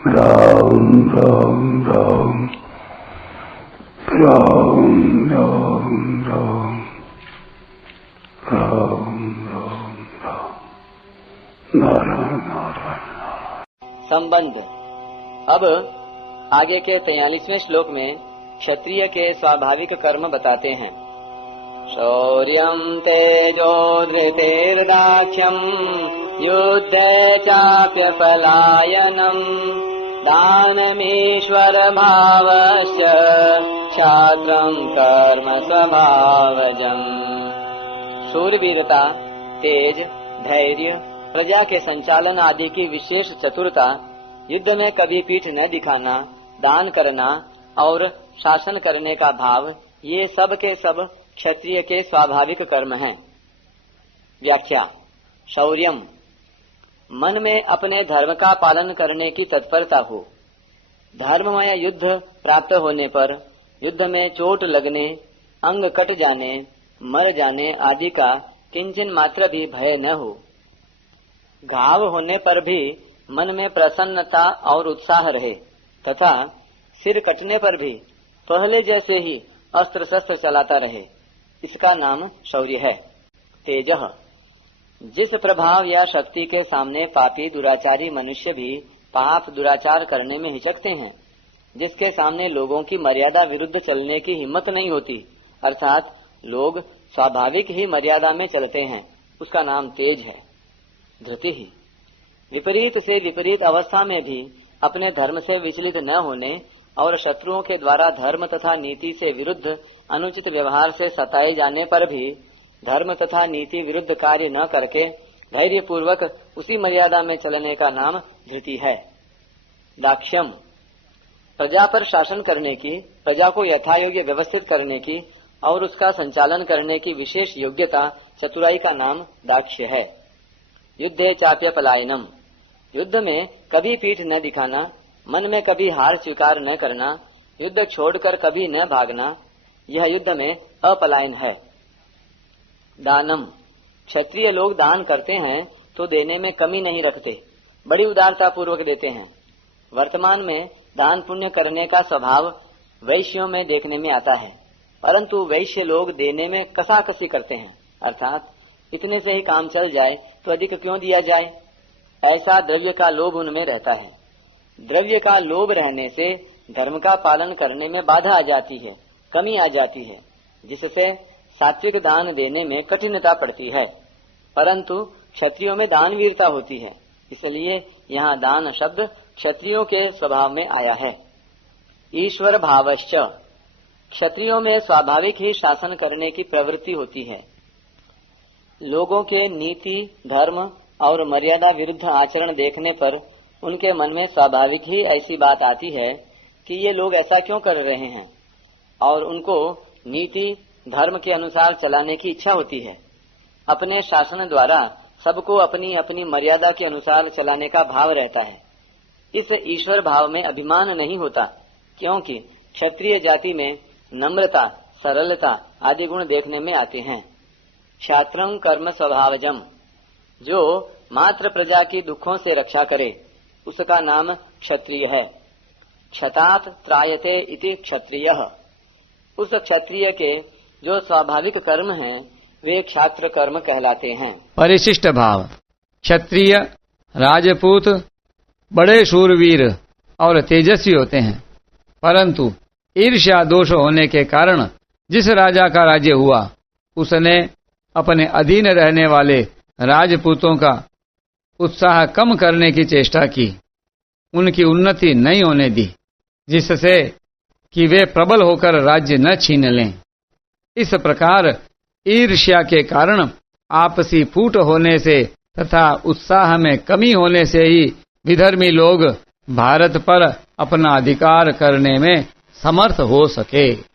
राम राम राम राम राम राम राम राम राम नारायण नारायण। संबंध। अब आगे के 43वें श्लोक में क्षत्रिय के स्वाभाविक कर्म बताते हैं। शौर्यं तेजो धृतिर्दाक्ष्यं युद्धे चाप्य पलायनम् दानमीश्वर भावश्च क्षात्रं कर्म स्वभावजम्। शूरवीरता, तेज, धैर्य, प्रजा के संचालन आदि की विशेष चतुरता, युद्ध में कभी पीठ न दिखाना, दान करना और शासन करने का भाव, ये सब के सब क्षत्रिय के स्वाभाविक कर्म हैं। व्याख्या। शौर्यम, मन में अपने धर्म का पालन करने की तत्परता हो। धर्ममय युद्ध प्राप्त होने पर युद्ध में चोट लगने, अंग कट जाने, मर जाने आदि का किंचन मात्र भी भय न हो। घाव होने पर भी मन में प्रसन्नता और उत्साह रहे तथा सिर कटने पर भी पहले जैसे ही अस्त्र शस्त्र चलाता रहे, इसका नाम शौर्य है। तेजः, जिस प्रभाव या शक्ति के सामने पापी दुराचारी मनुष्य भी पाप दुराचार करने में हिचकते हैं, जिसके सामने लोगों की मर्यादा विरुद्ध चलने की हिम्मत नहीं होती, अर्थात लोग स्वाभाविक ही मर्यादा में चलते हैं, उसका नाम तेज है। धृति ही, विपरीत से विपरीत अवस्था में भी अपने धर्म से विचलित न होने और शत्रुओं के द्वारा धर्म तथा नीति से विरुद्ध अनुचित व्यवहार से सताए जाने पर भी धर्म तथा नीति विरुद्ध कार्य न करके धैर्य पूर्वक उसी मर्यादा में चलने का नाम धृति है। दाक्ष्यम, प्रजा पर शासन करने की, प्रजा को यथायोग्य व्यवस्थित करने की और उसका संचालन करने की विशेष योग्यता, चतुराई का नाम दाक्ष्य है। युद्धे चाप्य पलायनम, युद्ध में कभी पीठ न दिखाना, मन में कभी हार स्वीकार न करना, युद्ध छोड़कर कभी न भागना, यह युद्ध में अपलायन है। दानम, क्षत्रिय लोग दान करते हैं तो देने में कमी नहीं रखते, बड़ी उदारता पूर्वक देते हैं। वर्तमान में दान पुण्य करने का स्वभाव वैश्यों में देखने में आता है, परंतु वैश्य लोग देने में कसाकसी करते हैं, अर्थात इतने से ही काम चल जाए तो अधिक क्यों दिया जाए, ऐसा द्रव्य का लोभ उनमें रहता है। द्रव्य का लोभ रहने से धर्म का पालन करने में बाधा आ जाती है, कमी आ जाती है, जिससे सात्विक दान देने में कठिनता पड़ती है। परंतु क्षत्रियों में दानवीरता होती है, इसलिए यहाँ दान शब्द क्षत्रियों के स्वभाव में आया है। ईश्वर भावश्च, क्षत्रियों में स्वाभाविक ही शासन करने की प्रवृत्ति होती है। लोगों के नीति, धर्म और मर्यादा विरुद्ध आचरण देखने पर उनके मन में स्वाभाविक ही ऐसी बात आती है कि ये लोग ऐसा क्यों कर रहे हैं, और उनको नीति धर्म के अनुसार चलाने की इच्छा होती है। अपने शासन द्वारा सबको अपनी अपनी मर्यादा के अनुसार चलाने का भाव रहता है। इस ईश्वर भाव में अभिमान नहीं होता, क्योंकि क्षत्रिय जाति में नम्रता, सरलता आदि गुण देखने में आते हैं। क्षात्रं कर्म स्वभावजम, जो मात्र प्रजा की दुखों से रक्षा करे, उसका नाम क्षत्रिय है। क्षतात त्रायते इति क्षत्रियः, उस क्षत्रिय के जो स्वाभाविक कर्म हैं वे क्षात्र कर्म कहलाते हैं। परिशिष्ट भाव। क्षत्रिय, राजपूत बड़े शूरवीर और तेजस्वी होते हैं, परंतु ईर्ष्या दोष होने के कारण जिस राजा का राज्य हुआ, उसने अपने अधीन रहने वाले राजपूतों का उत्साह कम करने की चेष्टा की, उनकी उन्नति नहीं होने दी, जिससे कि वे प्रबल होकर राज्य न छीन लें। इस प्रकार ईर्ष्या के कारण आपसी फूट होने से तथा उत्साह में कमी होने से ही विधर्मी लोग भारत पर अपना अधिकार करने में समर्थ हो सके।